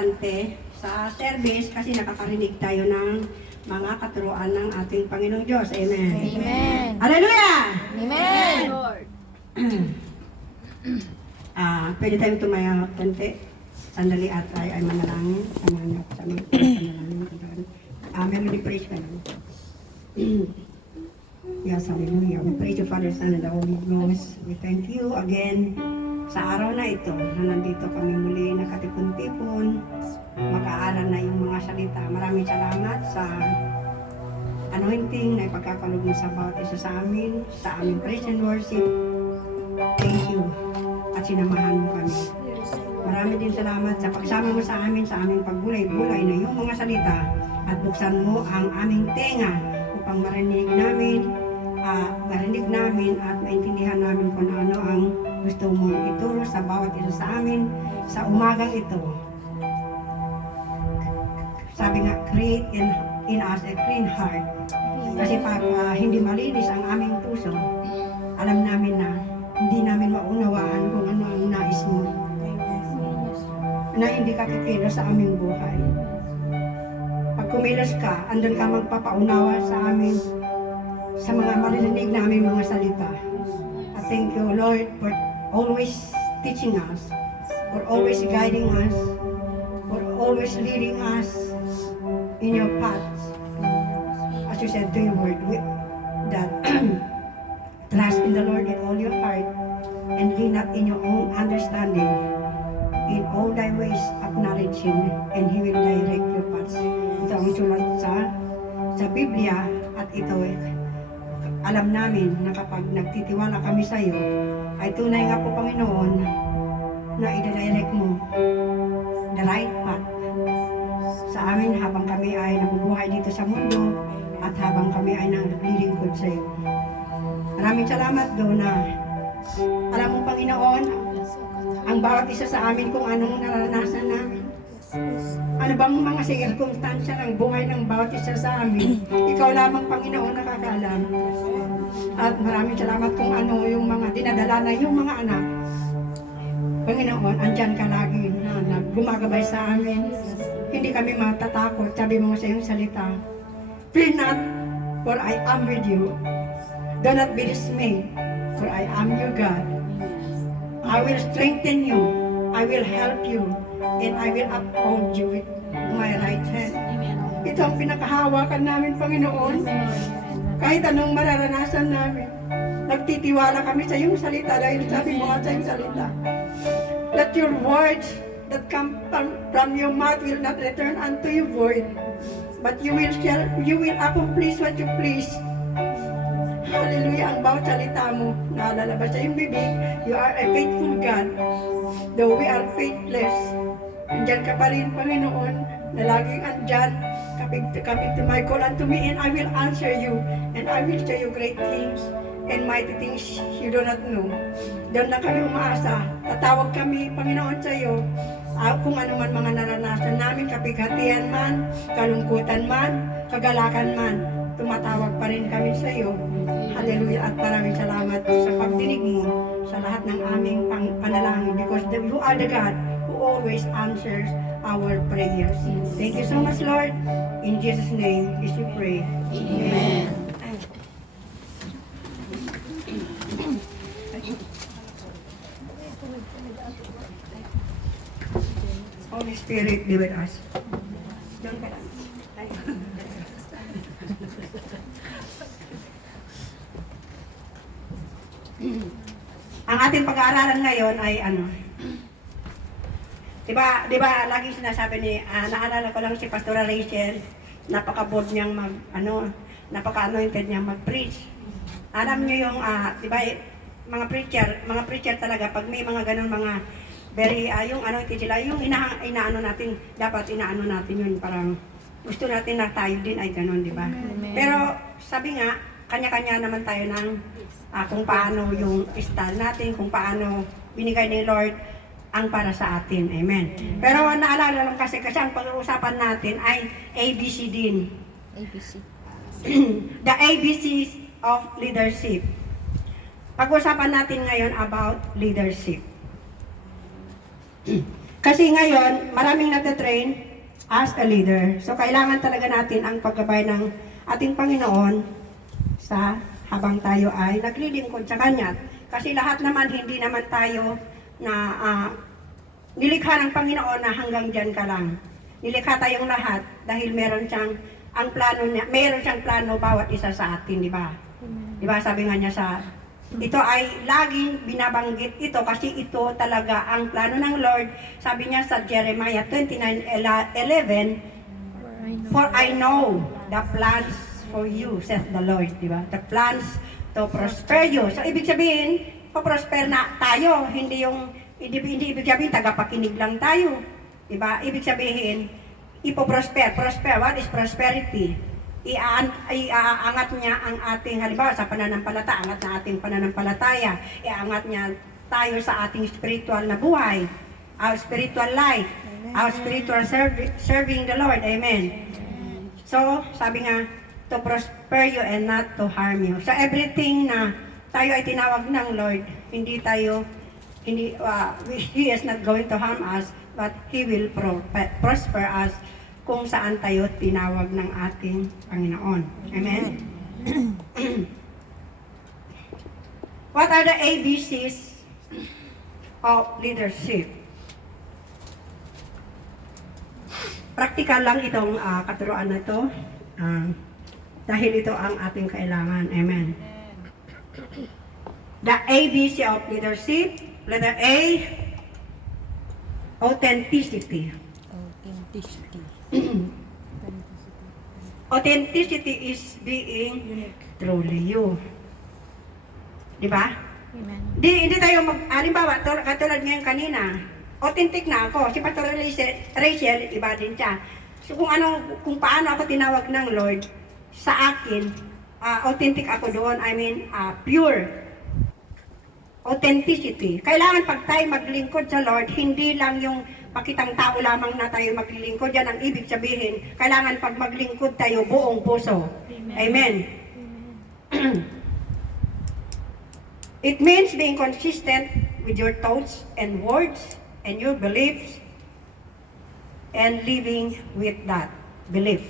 importante sa service kasi nakakarinig tayo ng mga katuruan ng ating Panginoong Diyos. Amen. Amen. Hallelujah! Amen. Lord. Pwede tayong tumayo konti. Sandali at tayo ay manalangin. Samahan niyo ako sa mga panalangin. Memory praise ka lang. Yes, hallelujah. We praise you, Father, Son, and the Holy Ghost. We thank you again sa araw na ito na nandito kami muli nakatipon-tipon. Mag-aaral na yung mga salita. Maraming salamat sa anointing na ipagkakalog mo sa bawat isa sa aming praise and worship. Thank you. At sinamahan mo kami. Marami din salamat sa pagsama mo sa aming pagbulay-bulay na yung mga salita at buksan mo ang aming tenga upang marinig namin at maintindihan namin kung ano ang gusto mong ituro sa bawat isa sa amin sa umagang ito. Sabi nga, create in us a clean heart. Kasi pag hindi malinis ang aming puso, alam namin na hindi namin maunawaan kung ano ang nais mo. Na hindi ka kikilos sa aming buhay. Pag kumilos ka, andun ka magpapaunawa sa amin sa mga maririnig naming mga salita. I thank you, Lord, for always teaching us, for always guiding us, for always leading us in your paths. As you said to your word, that trust in the Lord with all your heart and lean not in your own understanding. In all thy ways acknowledge Him and He will direct your paths. Ito ang sulat sa Biblia at ito alam namin na kapag nagtitiwala kami sa iyo ay tunay nga po Panginoon na i-direct mo the right path sa amin habang kami ay nabubuhay dito sa mundo at habang kami ay naglilingkod sa iyo. Maraming salamat doon na alam mo Panginoon ang bawat isa sa amin kung anong naranasan namin. Ano bang mga sirkumstansya ng buhay ng bawat isa sa amin. Ikaw lamang Panginoon nakakaalam. At maraming salamat kung ano yung mga dinadala na yung mga anak. Panginoon, andyan ka lagi na gumagabay sa amin. Hindi kami matatakot. Sabi mo sa iyong salita, fear not, for I am with you. Do not be dismayed, for I am your God. I will strengthen you, I will help you, and I will uphold you with my right hand. Ito ang pinakahawakan namin, Panginoon. Kahit anong mararanasan namin, nagtitiwala kami sa iyong salita dahil sabi mo sa iyong salita. That your words that come from your mouth will not return unto you void, but you will accomplish what you please. Hallelujah, ang bawat salita mo na lalabas sa iyong bibig, you are a faithful God. Though we are faithless, andyan ka pa rin, Panginoon, na laging andyan, kapig to my call unto me, and I will answer you, and I will show you great things, and mighty things you do not know. Doon lang kami umaasa, tatawag kami, Panginoon, sa iyo, kung ano man mga naranasan namin, kapighatian man, kalungkutan man, kagalakan man, tumatawag pa rin kami sa iyo. Hallelujah, at maraming salamat sa pagdinig mo sa lahat ng aming panalangin because you are the God who always answers our prayers. Thank you so much, Lord. In Jesus' name is we pray. Amen. Holy Spirit, be with us. Don't get us. Ang ating pag-aaralan ngayon ay ano? Diba lagi sinasabi ni naalala ko lang si Pastor Rachel, napaka-bold niyang napaka-anointed niyang mag-preach. Alam niyo yung mga preacher talaga pag may mga ganun mga very yung anointed sila, yung inaano natin, dapat inaano natin yun, parang gusto natin na tayo din ay ganun, di ba? Pero sabi nga, kanya-kanya naman tayo ng kung paano yung style natin, kung paano binigay ni Lord ang para sa atin. Amen. Pero naalala lang kasi ang pag-uusapan natin ay ABC din. ABC. The ABCs of leadership. Pag-usapan natin ngayon about leadership. Kasi ngayon, maraming natatrain as a leader. So, kailangan talaga natin ang paggabay ng ating Panginoon sa habang tayo ay naglilingkod sa Kanya. Kasi lahat naman, hindi naman tayo na nilikha ng Panginoon na hanggang dyan ka lang. Nilikha tayong lahat dahil meron siyang plano bawat isa sa atin, di ba? Di ba, sabi nga niya ito ay laging binabanggit ito kasi ito talaga ang plano ng Lord. Sabi niya sa Jeremiah 29:11, "For I know the plans for you, saith the Lord." Di ba? The plans to prosper you. So, ibig sabihin, pa-prosper na tayo. Hindi ibig sabihin, tagapakinig lang tayo. Di ba? Ibig sabihin, ipo-prosper. Prosper, what is prosperity? Iaangat niya ang ating, halimbawa sa pananampalataya, angat na ating pananampalataya, iaangat niya tayo sa ating spiritual na buhay, our spiritual life, our spiritual serving the Lord. Amen. So, sabi nga, to prosper you and not to harm you. So, everything na tayo ay tinawag ng Lord, He is not going to harm us, but He will prosper us kung saan tayo tinawag ng ating Panginoon. Amen? What are the ABCs of leadership? Practical lang itong katuruan na ito. Dahil ito ang ating kailangan. Amen. The ABC of leadership. Letter A, authenticity. Authenticity is being truly you. Di ba? Amen. Hindi tayo halimbawa, katulad ngayon kanina, authentic na ako. Si Pastor Rachel, iba din siya. So kung paano ako tinawag ng Lord, sa akin, authentic ako doon. I mean, pure. Authenticity. Kailangan pag tayo maglingkod sa Lord, hindi lang yung pakitang tao lamang na tayo maglilingkod. Yan ang ibig sabihin. Kailangan pag maglingkod tayo buong puso. Amen. It means being consistent with your thoughts and words and your beliefs and living with that belief.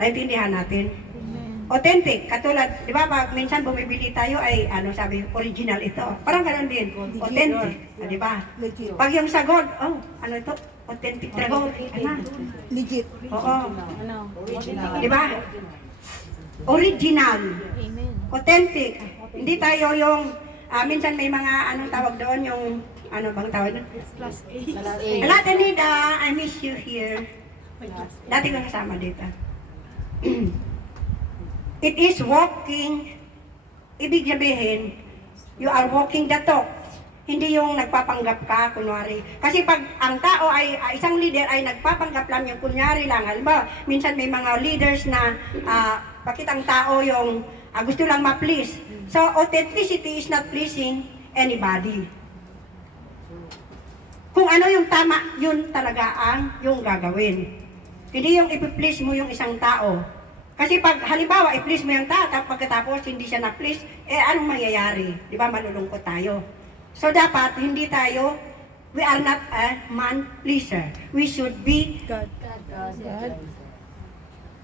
Naintindihan natin? Authentic, katulad, di ba pag minsan bumibili tayo ay sabi, original ito. Parang ganoon din, authentic, di ba? Pag yung sa gold, ano ito? Authentic gold. Legit. Oo. Di ba? Original. Amen. Authentic. Hindi tayo yung, minsan may mga, anong tawag doon, yung, ano bang tawag doon? Plus A. Latinida, I miss you here. Dati ko kasama dito. It is walking, ibig sabihin, you are walking the talk. Hindi yung nagpapanggap ka, kunwari. Kasi pag ang tao ay, isang leader ay nagpapanggap lang yung kunyari lang. Halimbawa, minsan may mga leaders na pakitang tao yung gusto lang ma-please. So, authenticity is not pleasing anybody. Kung ano yung tama, yun talaga ang yung gagawin. Hindi yung ipiplease mo yung isang tao. Kasi pag halimbawa, i-please mo yung tao, pagkatapos hindi siya na-please, anong mangyayari? Di ba, malulungkot tayo. So dapat, hindi tayo, we are not a man pleaser. We should be God.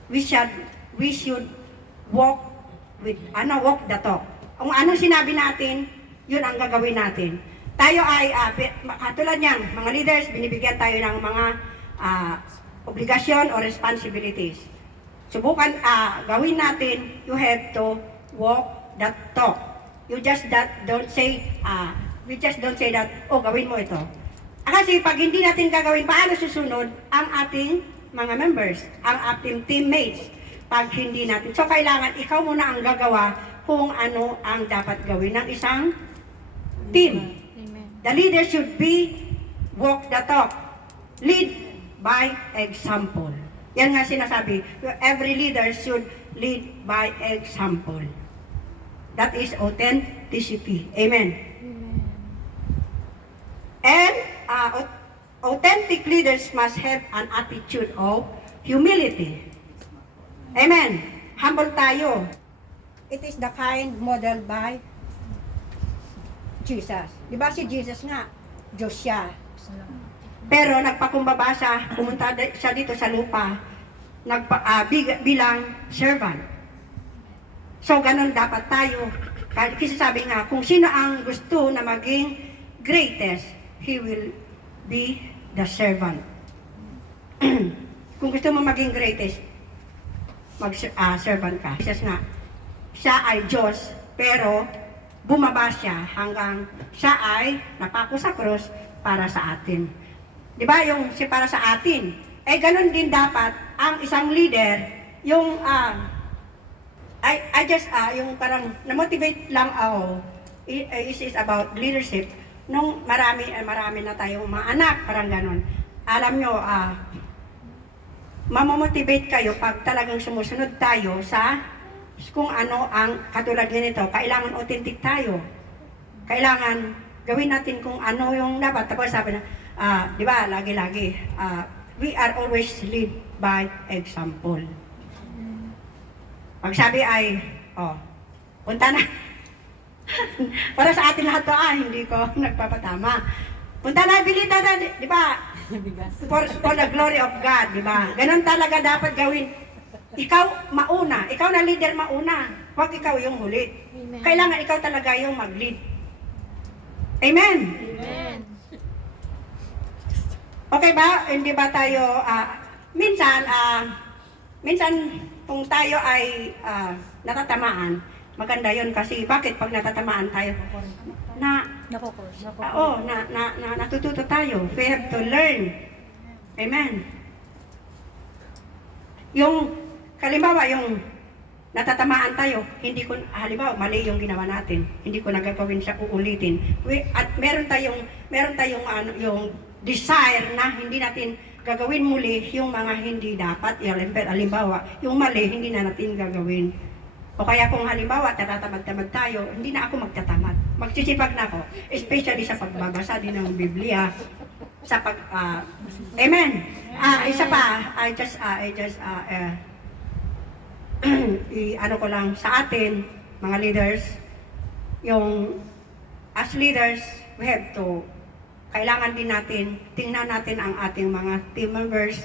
We should walk walk the talk. Kung anong sinabi natin, yun ang gagawin natin. Tayo ay, katulad niyan, mga leaders, binibigyan tayo ng mga obligasyon o responsibilities. Subukan, gawin natin, you have to walk that talk. You just don't say, we just don't say that, gawin mo ito. Kasi pag hindi natin gagawin, paano susunod ang ating mga members, ang ating teammates, pag hindi natin. So, kailangan ikaw muna ang gagawa kung ano ang dapat gawin ng isang team. Amen. The leader should be walk the talk. Lead by example. Yan nga sinasabi, every leader should lead by example. That is authenticity. Amen. And authentic leaders must have an attitude of humility. Amen. Humble tayo. It is the kind modeled by Jesus. Di ba si Jesus nga? Diyos siya. Pero nagpakumbaba siya, pumunta siya dito sa lupa, bilang servant. So, ganun dapat tayo. Kasi sabi nga, kung sino ang gusto na maging greatest, he will be the servant. Kung gusto mo maging greatest, servant ka. Jesus nga, siya ay Diyos, pero bumaba siya hanggang siya ay napako sa krus para sa atin. Di ba? Yung si para sa atin. Eh, ganun din dapat ang isang leader, yung yung parang na-motivate lang ako, is about leadership. Nung marami na tayong mga anak, parang ganun. Alam nyo, mamomotivate kayo pag talagang sumusunod tayo sa kung ano ang katulad nito. Kailangan authentic tayo. Kailangan gawin natin kung ano yung dapat. Tapos sabi na, di ba, lagi-lagi, we are always lead by example. Pag sabi ay, punta na. Para sa atin lahat to, hindi ko nagpapatama. Punta na, bilita na, di ba? For the glory of God, di ba? Ganon talaga dapat gawin. Ikaw mauna, ikaw na leader mauna. Huwag ikaw yung huli. Amen. Kailangan ikaw talaga yung mag-lead. Amen? Amen. Okay ba? Hindi ba tayo, minsan kung tayo ay natatamaan, maganda yon kasi bakit pag natatamaan tayo? Natututo tayo. We have to learn. Amen. Yung, halimbawa, yung natatamaan tayo, hindi ko, halimbawa, mali yung ginawa natin, hindi ko nagagawin siya uulitin. At meron tayong yung desire na hindi natin gagawin muli yung mga hindi dapat. Halimbawa, yung mali, hindi na natin gagawin. O kaya kung halimbawa, tatatamad-tamad tayo, hindi na ako magtatamad. Magsisipag na ako, especially sa pagbabasa din ng Biblia. Sa Amen. Isa pa, ano ko lang sa atin, mga leaders, yung as leaders, we have to, kailangan din natin, tingnan natin ang ating mga team members,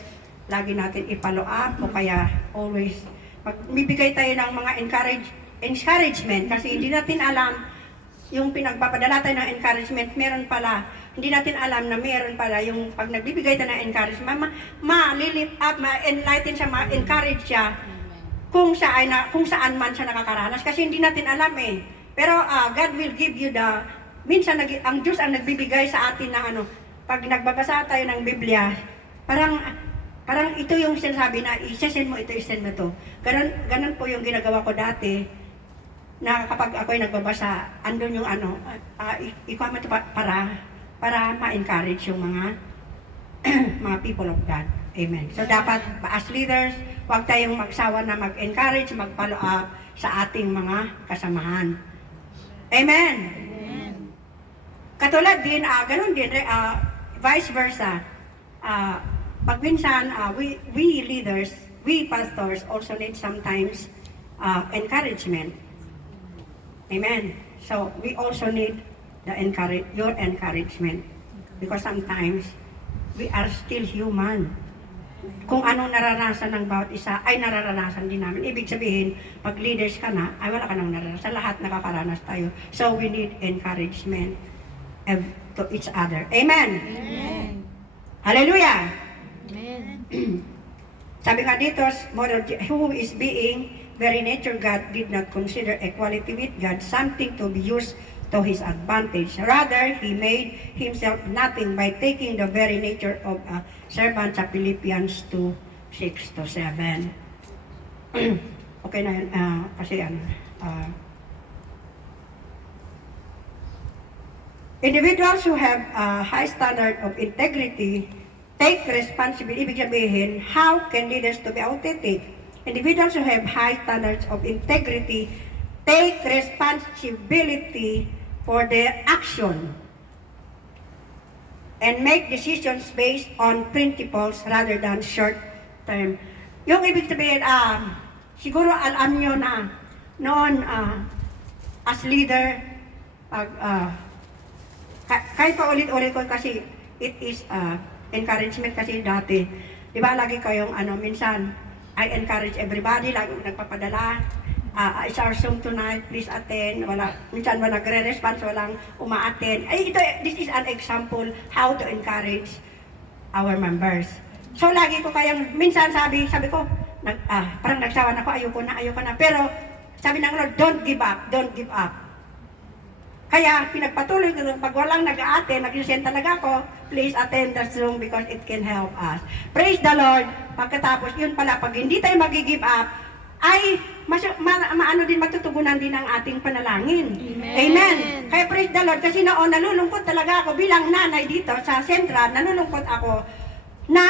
lagi natin i-follow up, o kaya always, magbibigay tayo ng mga encouragement, kasi hindi natin alam, yung pinagpapadala tayo ng encouragement, meron pala, hindi natin alam na meron pala yung pag nagbibigay tayo ng encouragement, ma-lift up, ma-enlighten siya, ma-encourage siya, kung saan man siya nakakaranas, kasi hindi natin alam eh. Pero God will give you minsan ang Diyos ang nagbibigay sa atin ng pag nagbabasa tayo ng Biblia, parang ito yung sinasabi na i-send mo ito, i-send mo ito. Ganun po yung ginagawa ko dati, na kapag ako'y nagbabasa, andun yung ikuha mo ito para ma-encourage yung mga mga people of God. Amen. So dapat as leaders, huwag tayong magsawa na mag-encourage, mag-follow up sa ating mga kasamahan. Amen. Amen. Katulad din, ganun din, vice versa. Pag minsan, we leaders, we pastors also need sometimes encouragement. Amen. So we also need your encouragement, because sometimes we are still human. Kung anong naranasan ng bawat isa ay nararanasan din namin. Ibig sabihin, pag leaders ka na, ay wala ka nang naranasan. Lahat nakakaranas tayo. So we need encouragement to each other. Amen. Amen. Hallelujah. Amen. Sabi nga dito, who is being very nature God did not consider equality with God something to be used to his advantage. Rather, he made himself nothing by taking the very nature of a servant sa Philippians 2:6-7. Okay na yun, kasi individuals who have a high standard of integrity take responsibility. Ibig sabihin, how can leaders to be authentic? Individuals who have high standards of integrity take responsibility for their action and make decisions based on principles rather than short-term. Yung ibig sabihin, siguro alam nyo na noon as leader, pag Kahit pa ulit-ulit ko kasi it is encouragement kasi dati. Di ba lagi kayong minsan, I encourage everybody, lagi ko nagpapadala. It's our Zoom tonight, please attend. Minsan ba nagre-response, walang uma-attend. This is an example how to encourage our members. So lagi ko kayang, minsan sabi ko, parang nagsawa na ako, ayoko na. Pero sabi ng Lord, don't give up. Kaya pinagpatuloy ko pag walang nag-a-attend, nag-send talaga ako, please attend the Zoom because it can help us. Praise the Lord. Pagkatapos, yun pala, pag hindi tayo mag-give up, ay matutugunan din ang ating panalangin. Amen. Kaya praise the Lord, kasi noon nalulungkot talaga ako bilang nanay dito sa Central, nalulungkot ako na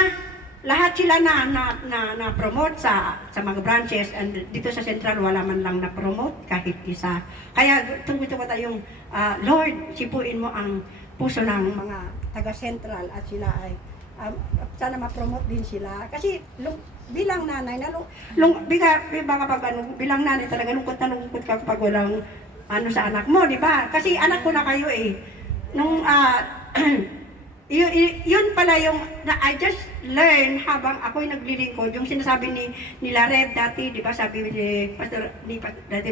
lahat sila na promote sa mga branches, and dito sa Central wala man lang na promote kahit isa. Kaya gusto ko tayong Lord, sipuin mo ang puso ng mga taga Central at sila ay sana ma-promote din sila. Kasi bilang nanay, bilang nanay talaga lungkot na lungkot ka kapag walang sa anak mo, di ba? Kasi anak ko na kayo eh. Nung yun pala yung I just learned habang ako'y naglilingkod, yung sinasabi nila Red dati, di ba, sabi ni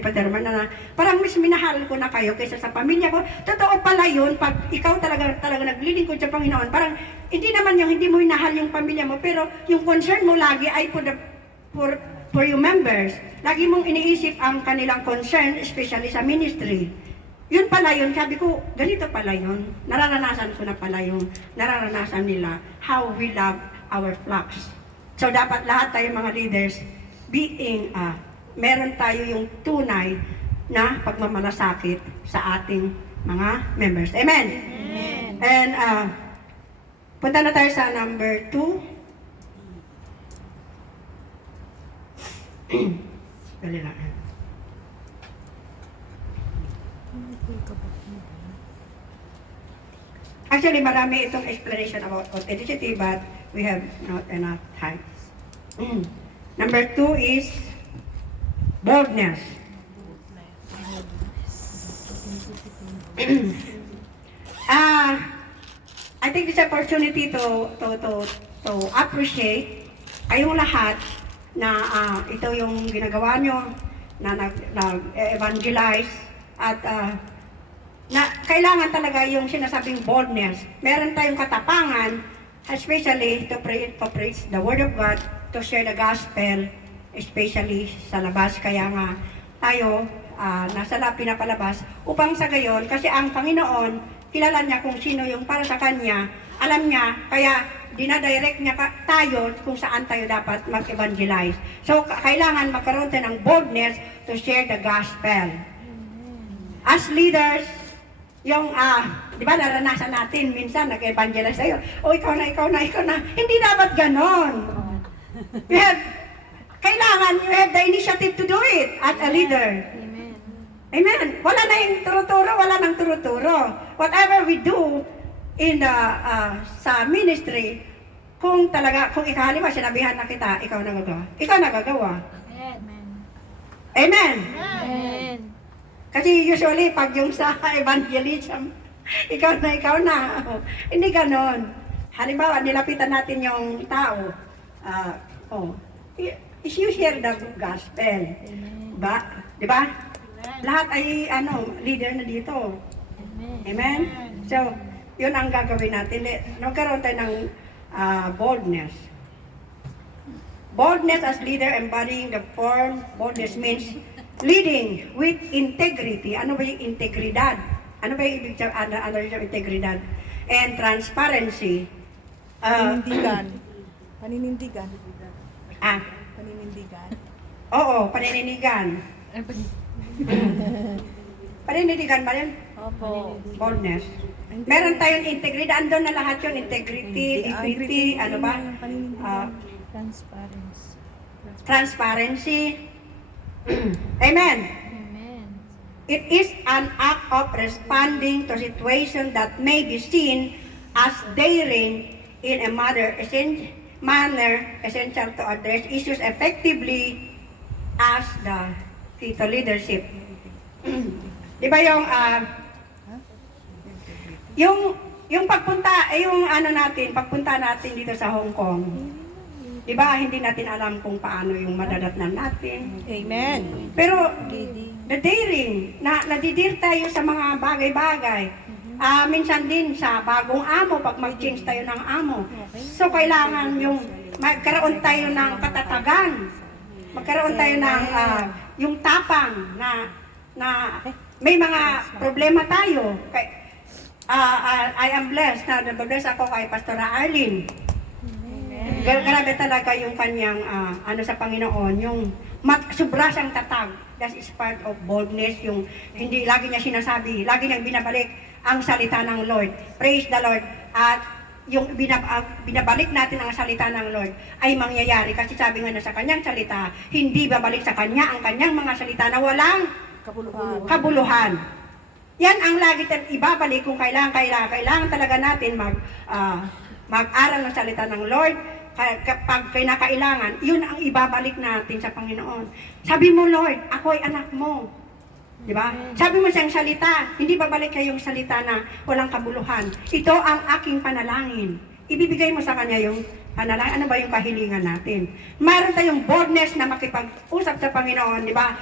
Pastor Man na parang mas minahal ko na kayo kaysa sa pamilya ko. Totoo pala yun, pag ikaw talaga naglilingkod sa Panginoon, parang hindi naman yung hindi mo minahal yung pamilya mo, pero yung concern mo lagi ay for your members. Lagi mong iniisip ang kanilang concern, especially sa ministry. Yun pala yun, sabi ko, ganito pala yun. Nararanasan ko na pala yung nararanasan nila, how we love our flocks. So dapat lahat tayo mga leaders, meron tayo yung tunay na pagmamalasakit sa ating mga members. Amen? Amen. And punta na tayo sa number 2. Dali lang. Actually, marami itong explanation about authenticity, but we have not enough time. Number 2 is boldness. I take this opportunity to appreciate kayong lahat na ito yung ginagawa nyo, na nag-evangelize, at na kailangan talaga yung sinasabing boldness. Meron tayong katapangan, especially to preach the Word of God, to share the gospel, especially sa labas. Kaya nga tayo nasa pinapalabas upang sa gayon, kasi ang Panginoon, kilala niya kung sino yung para sa Kanya, alam niya, kaya dinadirect niya tayo kung saan tayo dapat mag-evangelize. So, kailangan magkaroon tayo ng boldness to share the gospel. As leaders, yung, di ba, naranasan natin, minsan nag-evangelize tayo, ikaw na. Hindi dapat ganon. Kailangan, you have the initiative to do it as a leader. Amen. Amen. Wala na yung turo-turo. Whatever we do in the, sa ministry, kung halimbawa sinabihan na kita, ikaw nagagawa. Amen. Amen. Amen. Kasi usually, pag yung sa evangelism, ikaw na. Hindi ganon. Halimbawa, nilapitan natin yung tao. You share the gospel. Di ba? Lahat ay, leader na dito. Amen? So, yun ang gagawin natin. Nagkaroon tayo ng boldness. Boldness as leader embodying the form. Boldness means leading with integrity. Ano ba yung integridad? Ano ba yung ibig sabihin ng integridad? And transparency. Paninindigan. Oo, panininigan. Panininigan ba yun? Opo. Boldness. Meron tayong integridad. Andun na lahat yun. Integrity, dignity, ano ba? Transparency. Transparency. Amen. Amen. It is an act of responding to situation that may be seen as daring in a manner essential to address issues effectively as the leadership. Di ba yung yung pagpunta, yung ano natin, pagpunta natin dito sa Hong Kong, di ba, hindi natin alam kung paano yung madadatnan natin. Amen. Pero, the daring, nadidir tayo sa mga bagay-bagay. Minsan din sa bagong amo, pag mag-change tayo ng amo. So, kailangan yung magkaroon tayo ng katatagan. Magkaroon tayo ng yung tapang na may mga problema tayo. I am blessed na nababless ako kay Pastor Arlene. Grabe talaga yung kanyang ano sa Panginoon, yung sobra siyang tatag. That is part of boldness, yung hindi lagi niya sinasabi, lagi niyang binabalik ang salita ng Lord. Praise the Lord. At yung binabalik natin ang salita ng Lord ay mangyayari kasi sabi nga na sa kanyang salita, hindi babalik sa kanya ang kanyang mga salita na walang kabuluhan. Yan ang lagi ibabalik kung kailangan talaga natin mag-aral ng salita ng Lord. Kapag kinakailangan, yun ang ibabalik natin sa Panginoon. Sabi mo, Lord, ako ay anak mo. Di ba? Sabi mo siyang salita, hindi babalik kayong salita na walang kabuluhan. Ito ang aking panalangin. Ibibigay mo sa kanya yung panalangin. Ano ba yung kahilingan natin? Mayroon tayong boldness na makipag-usap sa Panginoon, di ba?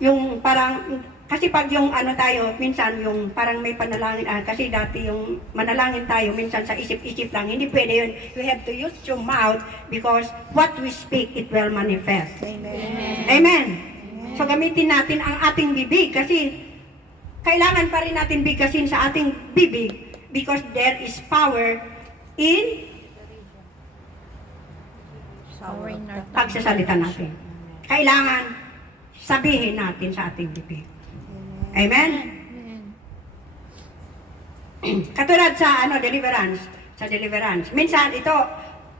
Yung parang, kasi pag yung ano tayo, minsan yung parang may panalangin, kasi dati yung manalangin tayo, minsan sa isip-isip lang, hindi pwede yun. You have to use your mouth because what we speak, it will manifest. Amen. Amen. So gamitin natin ang ating bibig kasi kailangan pa rin natin bigkasin sa ating bibig because there is power in Power in our tongue. pagsasalita natin. Kailangan sabihin natin sa ating bibig. Amen? Amen. Katulad sa deliverance. Minsan ito,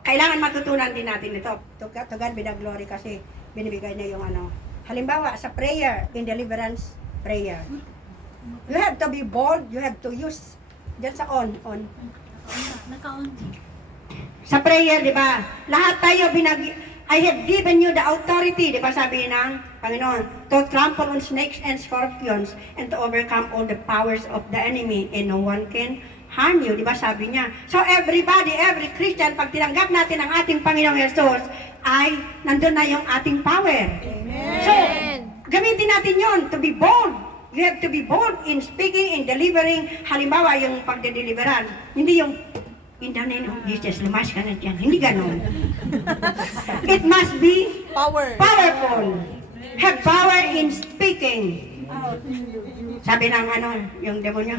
kailangan matutunan din natin ito. To God be the glory kasi binibigay niya yung ano. Halimbawa, sa prayer, in deliverance prayer. You have to be bold, you have to use, dyan sa on. Sa prayer, di ba? Lahat tayo I have given you the authority, di ba sabi ng Panginoon, to trample on snakes and scorpions and to overcome all the powers of the enemy and no one can harm you, di ba sabi niya. So everybody, every Christian, pag tinanggap natin ang ating Panginoong Yesus, ay nandun na yung ating power. Amen. So, gamitin natin yon to be bold. You have to be bold in speaking, in delivering. Halimbawa, yung pagde-deliveran, hindi yung in the name of Jesus, lumas ka na dyan. Hindi ganon. It must be powerful. Have power in speaking. Sabi ng yung demonyo.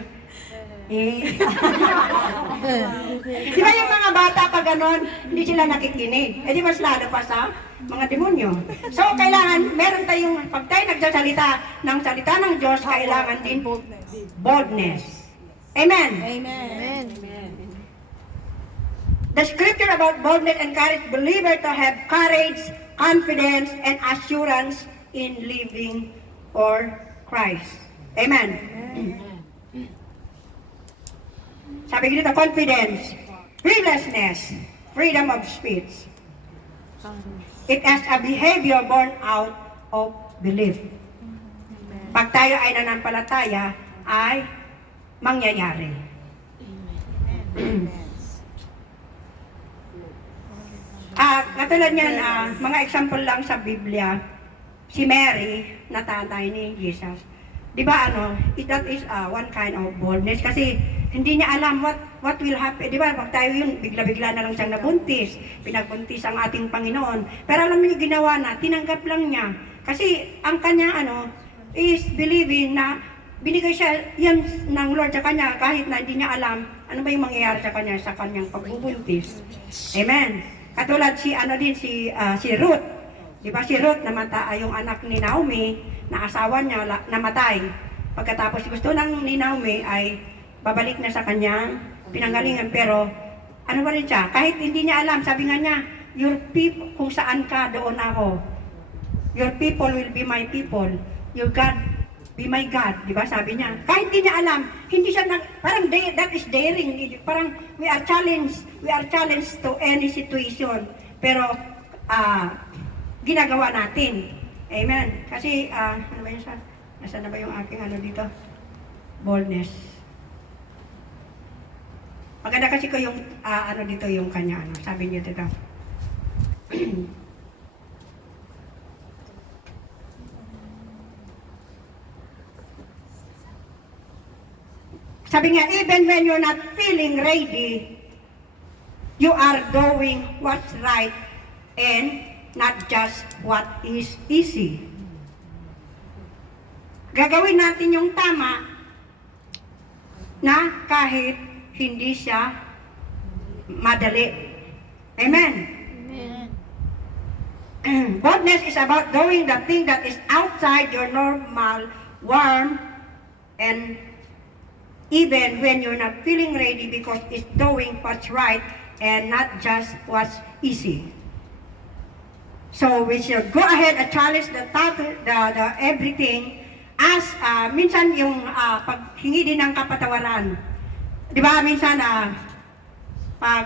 Di ba yung mga bata pag ganon, hindi sila nakikinig. Di mas lalo pa sa mga demonyo. So, kailangan, meron tayong, pag tayo nagsasalita ng salita ng Diyos, kailangan din boldness. Amen. Amen. The scripture about boldness encourages believers to have courage, confidence, and assurance in living for Christ. Amen. Sabi dito, confidence, fearlessness, freedom of speech. It is a behavior born out of belief. Pag tayo ay nananampalataya, ay mangyayari. Katulad niyan, mga example lang sa Biblia, si Mary, na tatay ni Jesus. Di ba that is one kind of boldness kasi hindi niya alam what will happen. Di ba, pag tayo yun, bigla-bigla na lang siyang nabuntis, pinagbuntis ang ating Panginoon. Pero alam niyo ginawa na, tinanggap lang niya. Kasi ang kanya is believing na binigay siya yan ng Lord sa kanya kahit na hindi niya alam ano ba yung mangyayari sa kanya sa kanyang pagbubuntis. Amen. Katulad si Ruth. Di ba si Ruth yung anak ni Naomi, na asawa niya namatay. Pagkatapos gusto ni Naomi ay babalik na sa kanyang pinanggalingan, pero ano ba rin siya? Kahit hindi niya alam, sabi nga niya, your people, kung saan ka, doon ako. Your people will be my people. Your God be my God. Di ba sabi niya? Kahit hindi niya alam, hindi siya parang that is daring. Parang we are challenged to any situation. Pero ginagawa natin. Amen. Kasi ano ba yun siya? Nasaan na ba yung aking dito? boldness. Maganda kasi ko yung, ano dito yung kanya, ano, sabi niyo dito. Sabi niya, even when you're not feeling ready, you are doing what's right and not just what is easy. Gagawin natin yung tama na kahit hindi siya madali. Amen. Amen. Boldness is about doing the thing that is outside your normal, warm, and even when you're not feeling ready because it's doing what's right and not just what's easy. So we should go ahead and challenge the everything as minsan yung paghingi din ng kapatawaran. Di ba minsan pag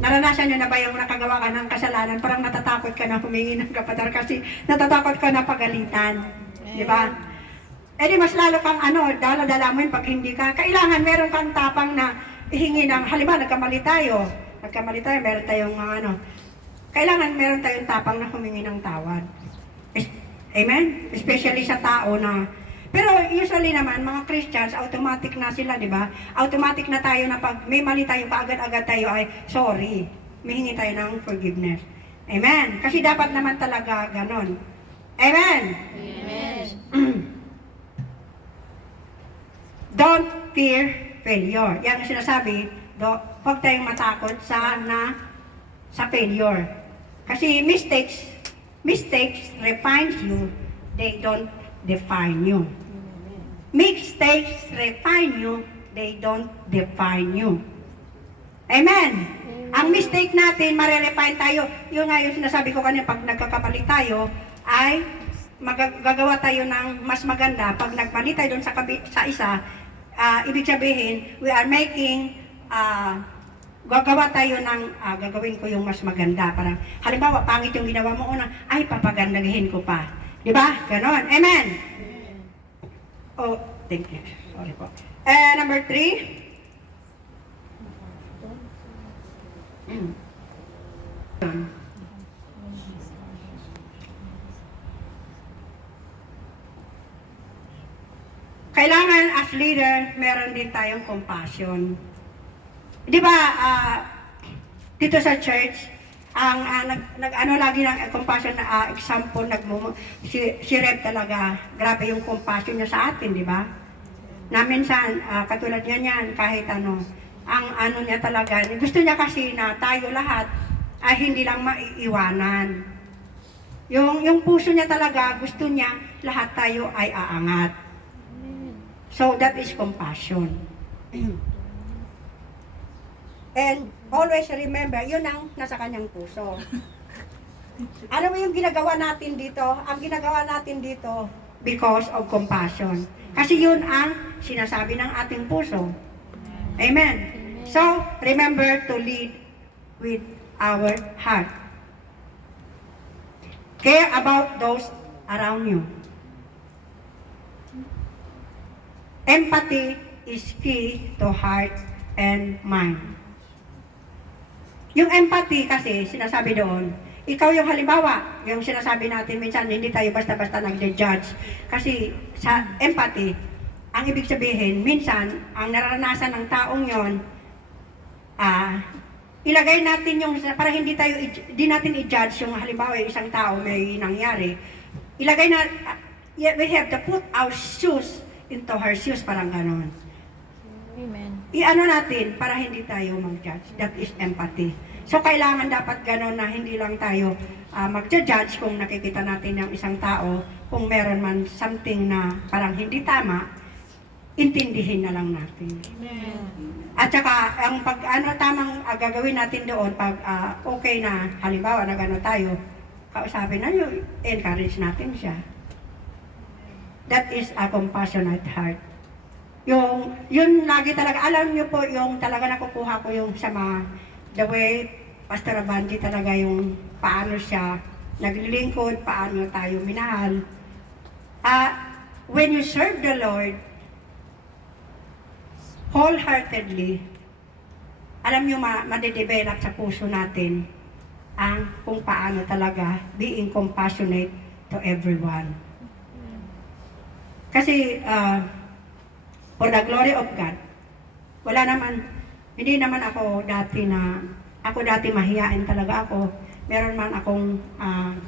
naranasan nyo na ba yung nakagawa ka ng kasalanan, parang natatakot ka na humingi ng kapatawaran kasi natatakot ka na pagalitan. Di ba? Eh di mas lalo kang dala-dala mo yun pag hindi ka. Kailangan meron kang tapang na ihingi ng, halimbawa nagkamali tayo, meron tayong kailangan meron tayong tapang na humingi ng tawad. Amen? Especially sa tao na, pero usually naman, mga Christians, automatic na sila, di ba? Automatic na tayo na pag may mali tayo, kaagad-agad tayo ay, sorry, mihingi tayo ng forgiveness. Amen? Kasi dapat naman talaga ganon. Amen? Amen. Don't fear failure. Yan ang sinasabi, huwag tayong matakot sa failure. Kasi mistakes refines you, they don't define you. Mistakes refine you, they don't define you. Amen? Ang mistake natin, marerefine tayo. Yung nga yung sinasabi ko kanina, pag nagkakamali tayo, ay gagawa tayo ng mas maganda. Pag nagmali tayo doon sa isa, ibig sabihin, we are making, gagawa tayo ng, gagawin ko yung mas maganda. Parang, halimbawa, pangit yung ginawa mo una, ay, papagandahin ko pa. Di ba? Ganon. Amen? Oh, thank you. Sorry po. Number 3. Kailangan as leader, meron din tayong compassion. Di ba, dito sa church, ang lagi ng compassion na example, si Rev talaga, grabe yung compassion niya sa atin, di ba? Na minsan, katulad niyan, kahit ang niya talaga, gusto niya kasi na tayo lahat ay hindi lang maiiwanan. Yung puso niya talaga, gusto niya lahat tayo ay aangat. So that is compassion. And always remember, yun ang nasa kanyang puso. Ano mo yung ginagawa natin dito? Ang ginagawa natin dito because of compassion. Kasi yun ang sinasabi ng ating puso. Amen. So, remember to lead with our heart. Care about those around you. Empathy is key to heart and mind. Yung empathy kasi, sinasabi doon, ikaw yung halimbawa, yung sinasabi natin minsan, hindi tayo basta-basta nag-judge. Kasi sa empathy, ang ibig sabihin, minsan, ang naranasan ng taong yon, ilagay natin yung, para hindi natin i-judge yung halimbawa, yung isang tao may nangyari, ilagay na, we have to put our shoes into her shoes, parang ganon. Amen. I-ano natin para hindi tayo mag-judge. That is empathy. So, kailangan dapat ganon na hindi lang tayo mag-judge kung nakikita natin yung isang tao, kung meron man something na parang hindi tama, intindihin na lang natin. Amen. At saka, ang tamang gagawin natin doon, pag okay na, halimbawa, nag-ano tayo, kausapin na yun, encourage natin siya. That is a compassionate heart. Yun lagi talaga, alam niyo po, yung talaga nakukuha ko yung sa the way Pastor Abandi talaga yung paano siya naglilingkod, paano tayo minahal. When you serve the Lord, wholeheartedly, alam nyo, madedevelop sa puso natin ang kung paano talaga being compassionate to everyone. Kasi, for the glory of God, hindi naman ako dati mahihain talaga ako. Meron man akong,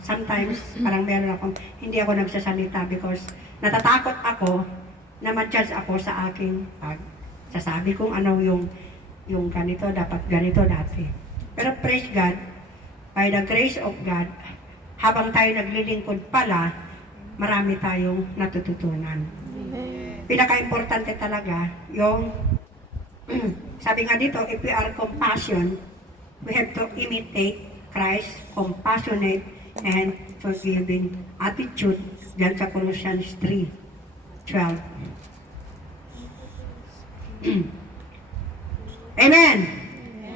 sometimes, parang meron akong, hindi ako nagsasalita because natatakot ako na ma-judge ako sa aking sasabi kung ano yung ganito, dapat ganito dati. Pero praise God, by the grace of God, habang tayo naglilingkod pala, marami tayong natututunan. Pinaka-importante talaga, yung, sabi nga dito, if we are compassion, we have to imitate Christ's compassionate and forgiving attitude dyan sa Colossians 3:12. Amen!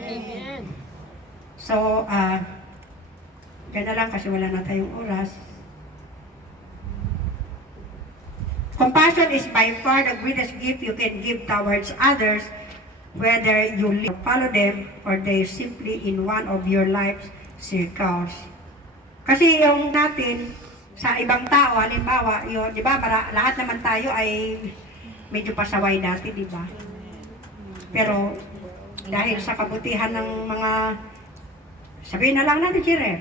Amen. So, ganda lang kasi wala na tayong oras. Compassion is by far the greatest gift you can give towards others, whether you follow them or they simply in one of your life's circles. Kasi yung natin, sa ibang tao, halimbawa, yun, di ba, lahat naman tayo ay medyo pasaway dati, di ba? Pero, dahil sa kabutihan ng mga, sabihin na lang natin, Chire,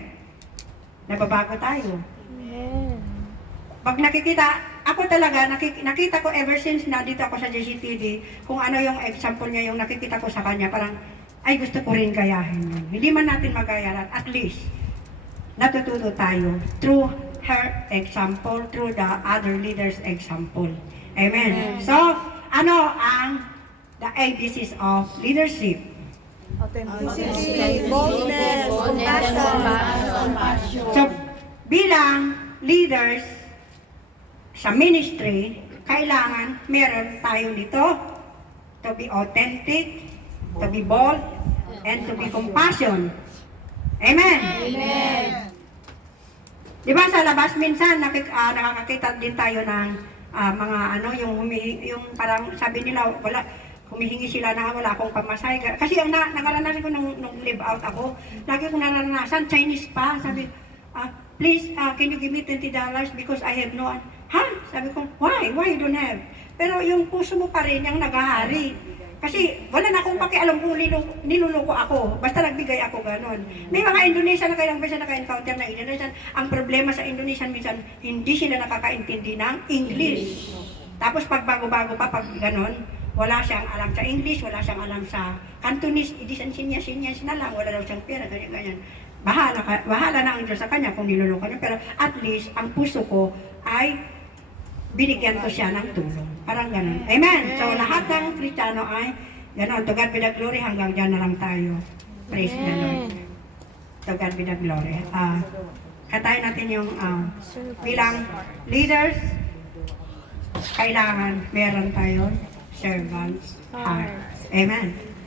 nababago tayo. Amen. Pag nakikita, ako talaga, nakita ko ever since na dito ako sa JCTD, kung ano yung example niya, yung nakikita ko sa kanya, parang, ay gusto ko rin gayahin yun. Hindi man natin magaya, at least, natututo tayo through her example, through the other leaders' example. Amen. So, ano ang the ABCs of leadership? Authenticity, boldness, compassion. So, bilang leaders sa ministry, kailangan meron tayo nito to be authentic, to be bold, and to be compassion. Amen? Amen. Di ba sa labas minsan nakakakita din tayo ng mga yung parang sabi nila humihingi sila na wala akong pamasahe. Kasi ang nakaranasan ko nung live out ako, lagi kong naranasan, Chinese pa, sabi, please, can you give me $20 because I have no, Sabi ko, why? Why you don't have? Pero yung puso mo pa rin yung naghahari. Kasi wala na akong pakialam kung niluloko ako. Basta nagbigay ako ganon. May mga Indonesian na kailang beses naka-encounter na Indonesian. Ang problema sa Indonesian minsan, hindi sila nakakaintindi ng English. Tapos pag bago-bago pa, pag ganon, wala siyang alam sa English, wala siyang alam sa Cantonese, sinyas na lang, wala daw siyang pera, ganyan. Bahala na ang Diyos sa kanya kung niluloko niya. Pero at least, ang puso ko ay binigyan ko siya ng tulong. Parang ganun. Amen. So, lahat ng Kristiyano ay ganun. To God be the glory. Hanggang dyan na lang tayo. Praise the Lord. To God be the glory. Katayin natin yung bilang leaders, kailangan meron tayong servant's heart. Amen.